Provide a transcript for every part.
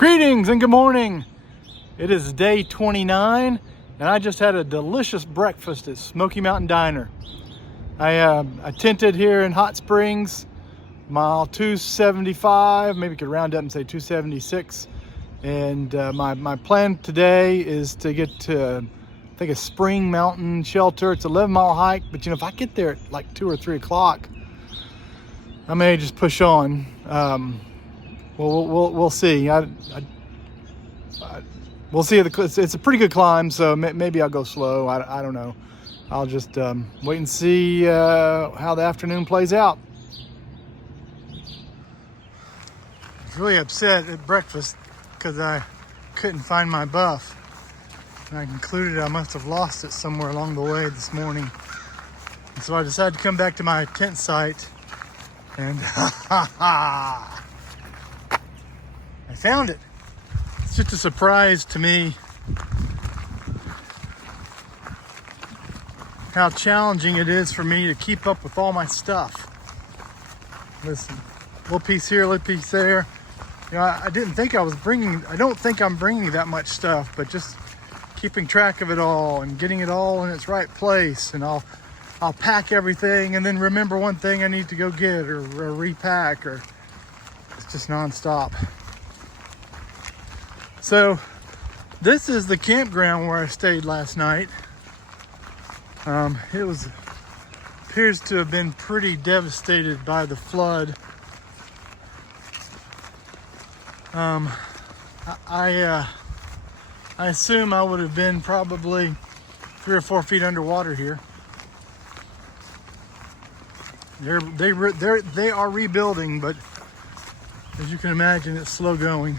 Greetings and good morning. It is day 29 and I just had a delicious breakfast at Smoky Mountain Diner. I tented here in Hot Springs, mile 275, maybe could round up and say 276. And my plan today is to get to, I think, a Spring Mountain shelter. It's an 11-mile hike, but you know, if I get there at like 2 or 3 o'clock, I may just push on. We'll see. We'll see. It's a pretty good climb, so maybe I'll go slow. I don't know. I'll just wait and see how the afternoon plays out. I was really upset at breakfast because I couldn't find my buff. And I concluded I must have lost it somewhere along the way this morning. And so I decided to come back to my tent site and I found it. It's just a surprise to me how challenging it is for me to keep up with all my stuff. Listen, little piece here, little piece there. You know, I don't think I'm bringing that much stuff, but just keeping track of it all and getting it all in its right place. And I'll pack everything and then remember one thing I need to go get or repack, or it's just nonstop. So this is the campground where I stayed last night. It appears to have been pretty devastated by the flood. I assume I would have been probably 3 or 4 feet underwater here. They are rebuilding, but as you can imagine, it's slow going.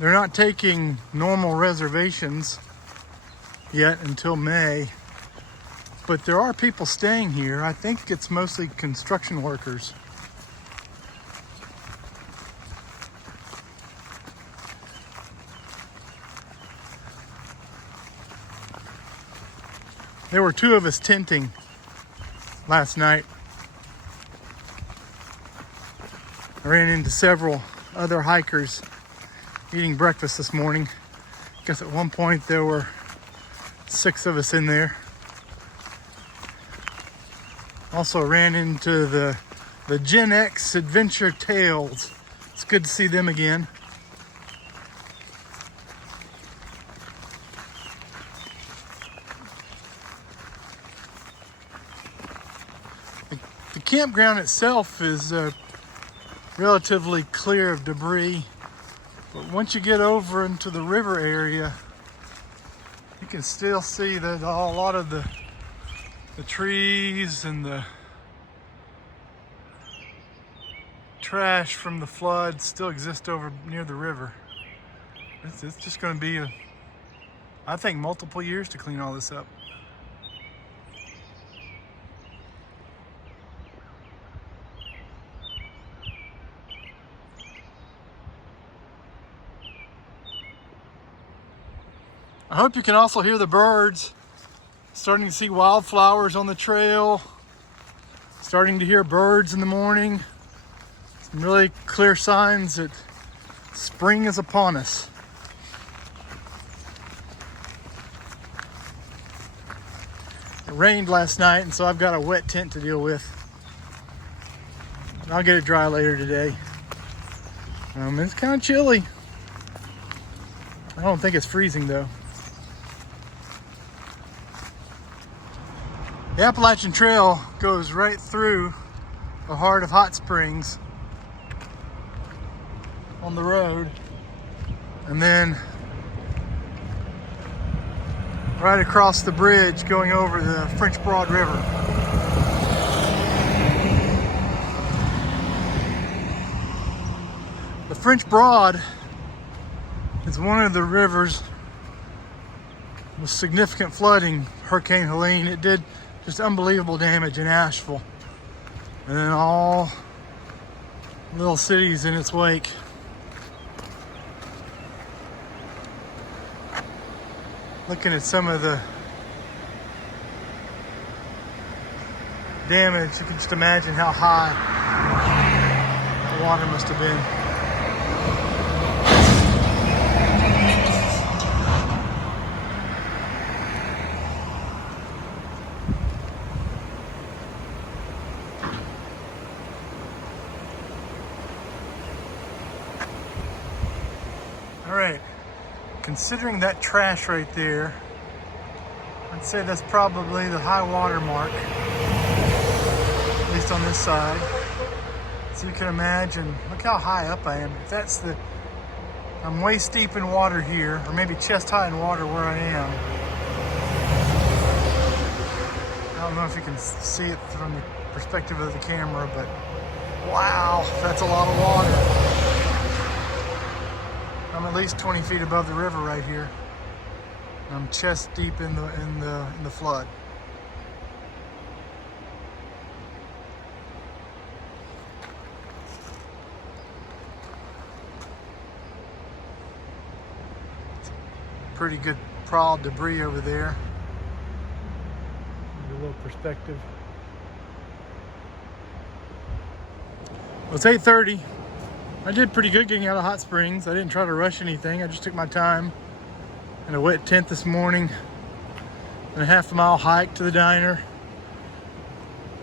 They're not taking normal reservations yet until May, but there are people staying here. I think it's mostly construction workers. There were 2 of us tenting last night. I ran into several other hikers eating breakfast this morning. I guess at one point there were 6 of us in there. Also ran into the Gen X Adventure Tales. It's good to see them again. The campground itself is relatively clear of debris. But once you get over into the river area, you can still see that a lot of the trees and the trash from the flood still exist over near the river. It's just going to be, I think, multiple years to clean all this up. I hope you can also hear the birds. Starting to see wildflowers on the trail. Starting to hear birds in the morning. Some really clear signs that spring is upon us. It rained last night, and so I've got a wet tent to deal with. I'll get it dry later today. It's kind of chilly. I don't think it's freezing though. The Appalachian Trail goes right through the heart of Hot Springs on the road, and then right across the bridge going over the French Broad River. The French Broad is one of the rivers with significant flooding. Hurricane Helene, it did just unbelievable damage in Asheville, and then all little cities in its wake. Looking at some of the damage. You can just imagine how high the water must have been. All right, considering that trash right there, I'd say that's probably the high water mark, at least on this side. So you can imagine, look how high up I am. If that's the, I'm waist deep in water here, or maybe chest high in water where I am. I don't know if you can see it from the perspective of the camera, but wow, that's a lot of water. I'm at least 20 feet above the river right here. I'm chest deep in the flood. Pretty good pile of debris over there. Give you a little perspective. Well, it's 8:30. I did pretty good getting out of hot springs. I didn't try to rush anything. I just took my time in a wet tent this morning and a half-mile hike to the diner.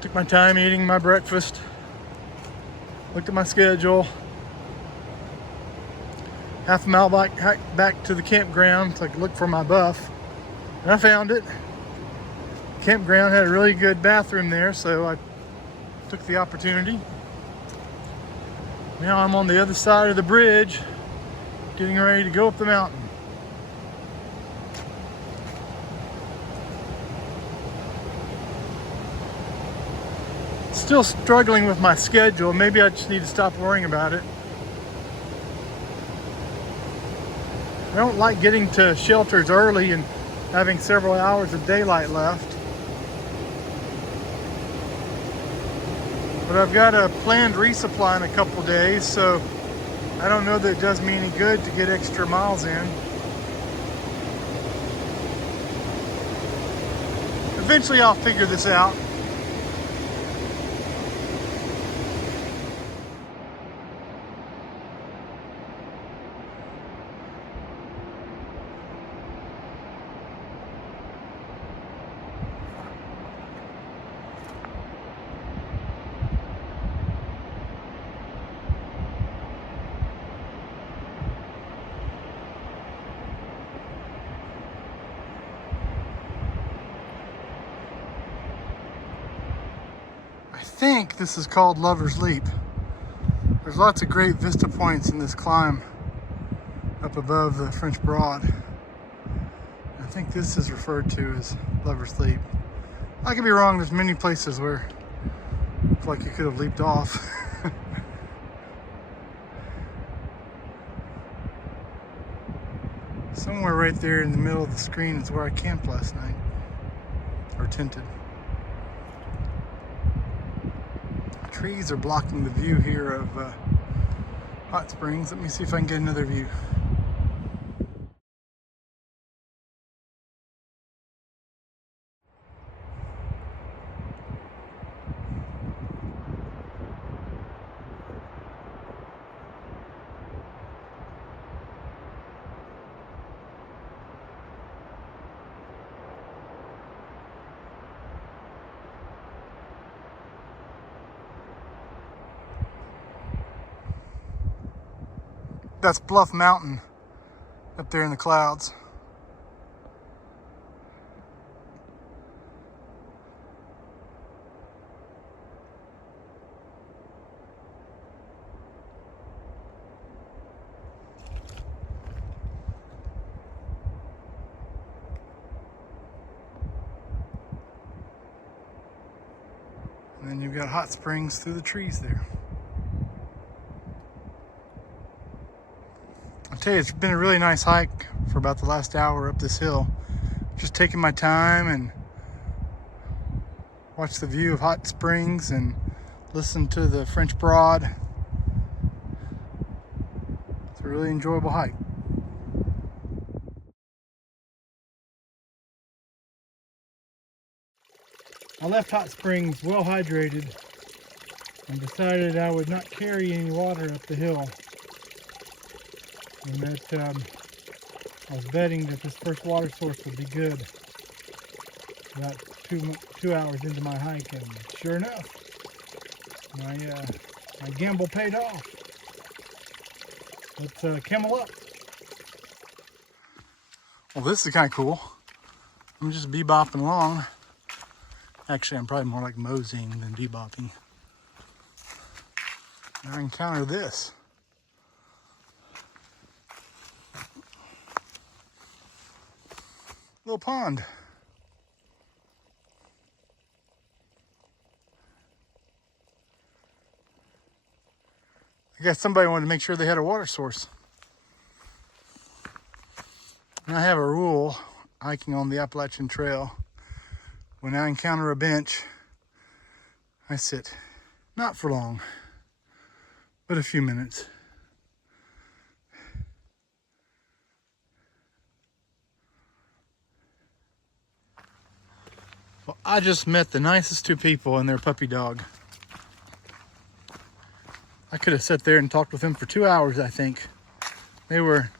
Took my time eating my breakfast. Looked at my schedule. Half a mile hike back to the campground so I could look for my buff. And I found it. Campground had a really good bathroom there, so I took the opportunity. Now I'm on the other side of the bridge, getting ready to go up the mountain. Still struggling with my schedule. Maybe I just need to stop worrying about it. I don't like getting to shelters early and having several hours of daylight left. But I've got a planned resupply in a couple days, so I don't know that it does me any good to get extra miles in. Eventually I'll figure this out. I think this is called Lover's Leap. There's lots of great vista points in this climb up above the French Broad. I think this is referred to as Lover's Leap. I could be wrong. There's many places where it looks like you could have leaped off. Somewhere right there in the middle of the screen is where I camped last night, or tented. Trees are blocking the view here of Hot Springs. Let me see if I can get another view. That's Bluff Mountain up there in the clouds. And then you've got Hot Springs through the trees there. I'll tell you, it's been a really nice hike for about the last hour up this hill. Just taking my time and watch the view of Hot Springs and listen to the French Broad. It's a really enjoyable hike. I left Hot Springs well hydrated and decided I would not carry any water up the hill. And that I was betting that this first water source would be good about two hours into my hike, and sure enough, my gamble paid off. Let's camel up. Well, this is kind of cool. I'm just bebopping along. Actually, I'm probably more like moseying than bebopping. And I encounter this. Little pond. I guess somebody wanted to make sure they had a water source. And I have a rule hiking on the Appalachian Trail. When I encounter a bench, I sit, not for long, but a few minutes. Well, I just met the nicest two people and their puppy dog. I could have sat there and talked with them for 2 hours, I think. They were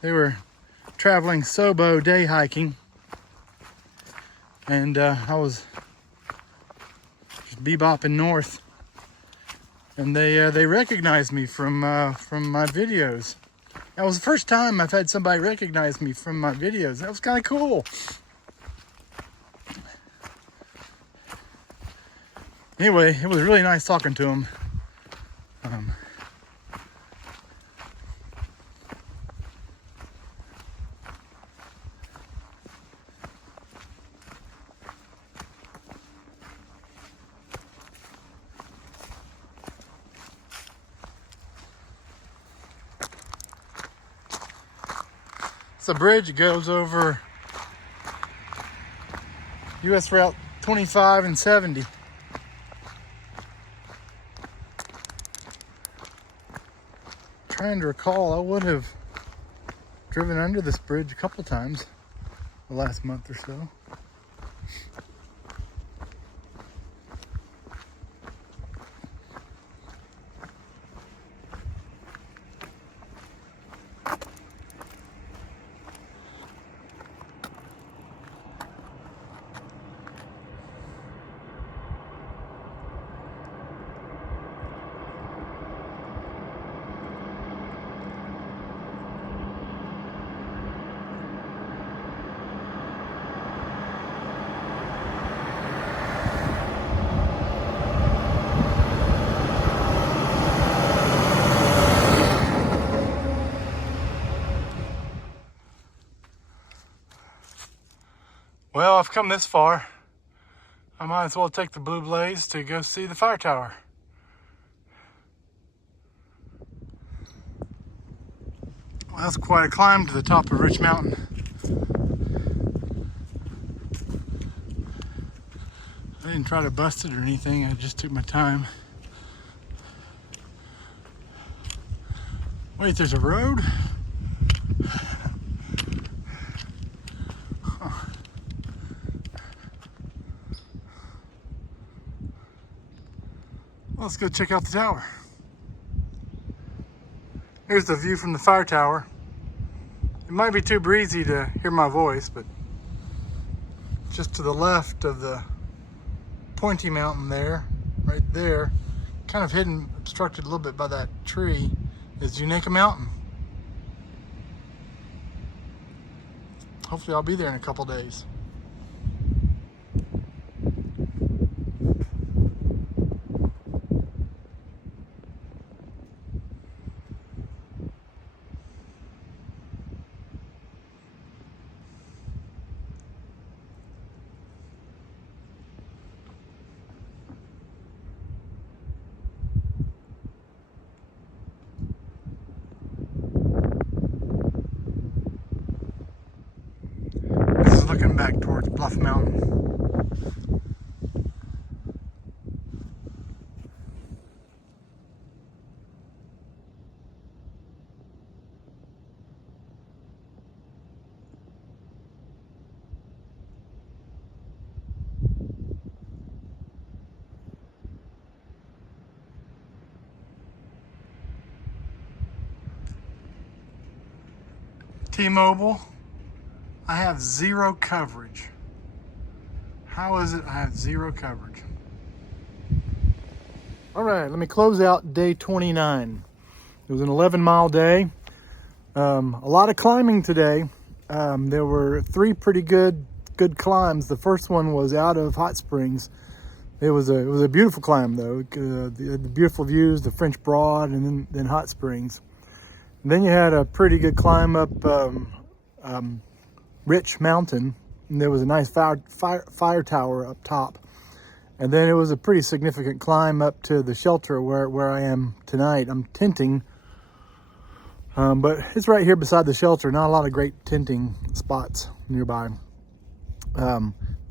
traveling Sobo day hiking, and I was just bebopping north, and they recognized me from my videos. That was the first time I've had somebody recognize me from my videos. That was kind of cool. Anyway, it was really nice talking to them. It's a bridge that goes over US Route 25 and 70. Trying to recall, I would have driven under this bridge a couple times the last month or so. Well, I've come this far. I might as well take the Blue Blaze to go see the fire tower. Well, that's quite a climb to the top of Rich Mountain. I didn't try to bust it or anything, I just took my time. Wait, there's a road? Let's go check out the tower. Here's the view from the fire tower. It might be too breezy to hear my voice, but just to the left of the pointy mountain there, right there, kind of hidden, obstructed a little bit by that tree, is Unaka Mountain. Hopefully I'll be there in a couple days. Looking back T-Mobile, I have zero coverage. How is it I have zero coverage? All right, let me close out day 29. It was an 11-mile day. A lot of climbing today. There were 3 pretty good climbs. The first one was out of Hot Springs. It was a beautiful climb though. The beautiful views, the French Broad, and then Hot Springs. And then you had a pretty good climb up Rich Mountain, and there was a nice fire tower up top. And then it was a pretty significant climb up to the shelter where I am tonight. I'm tenting, but it's right here beside the shelter. Not a lot of great tenting spots nearby.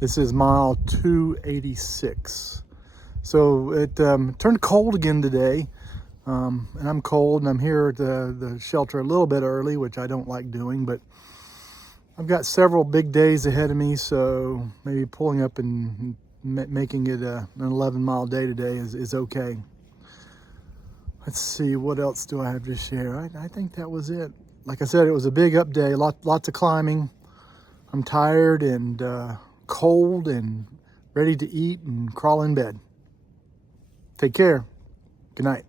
This is mile 286. So it turned cold again today, and I'm cold, and I'm here at the shelter a little bit early, which I don't like doing, but I've got several big days ahead of me, so maybe pulling up and making it an 11-mile day today is okay. Let's see, what else do I have to share? I think that was it. Like I said, it was a big up day, lots of climbing. I'm tired and cold and ready to eat and crawl in bed. Take care. Good night.